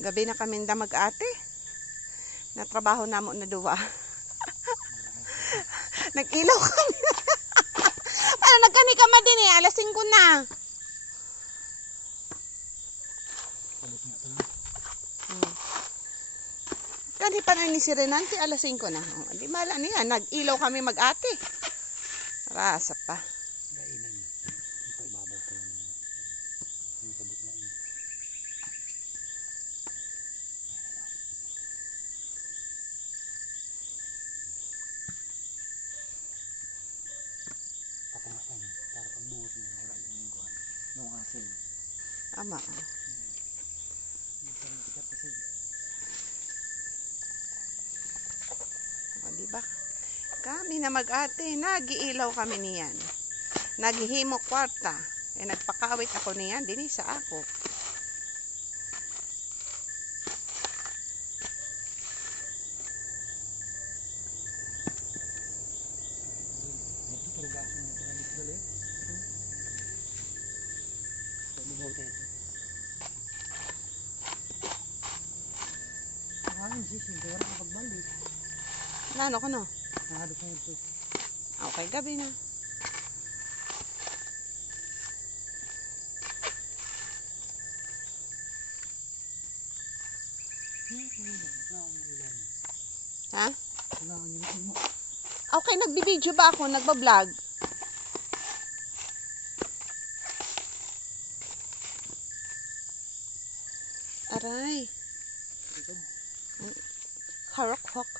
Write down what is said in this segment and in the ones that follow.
Gabi na kami na mag-ate. Natrabaho na mo na duwa. Nag-ilaw kami. Para nagkani ka din eh. Alas 5 na. Kani pa na ni si Renante. Alas 5 na. Di mala niya. Nag-ilaw kami mag-ate. Rasa pa. Ama. O, diba? Kami na mag-ate, nagiilaw kami niyan. Naghihimo kwarta. Eh, nagpakawit ako niyan, dini sa ako. Ano ko no? Okay, gabi na. Ha? Okay, nagbibideo ba ako? Nagbablog? Aray. Harok-hok.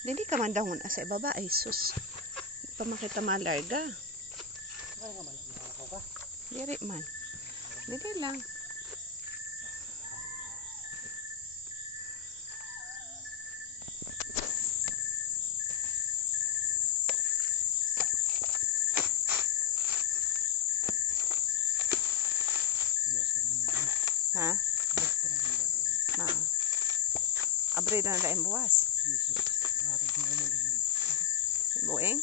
Hindi ka man dahon sa ibaba. Ay, sus. Hindi pa makita malarga. Diri man. Diri lang. Ha? Abre na na buwas. Bueng?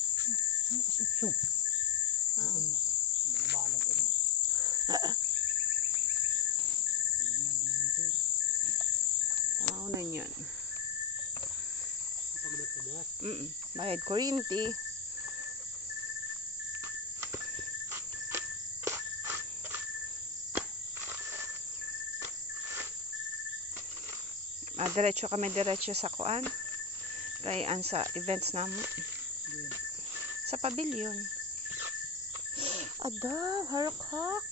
Tamaw yun. Bayad kurinti. Diretso kami sa kuan. Kayan sa events namin. Sa pavilion. Ada, harok-hok.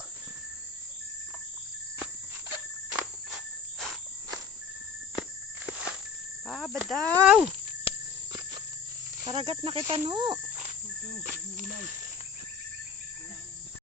Badaw. Karagat na kita no.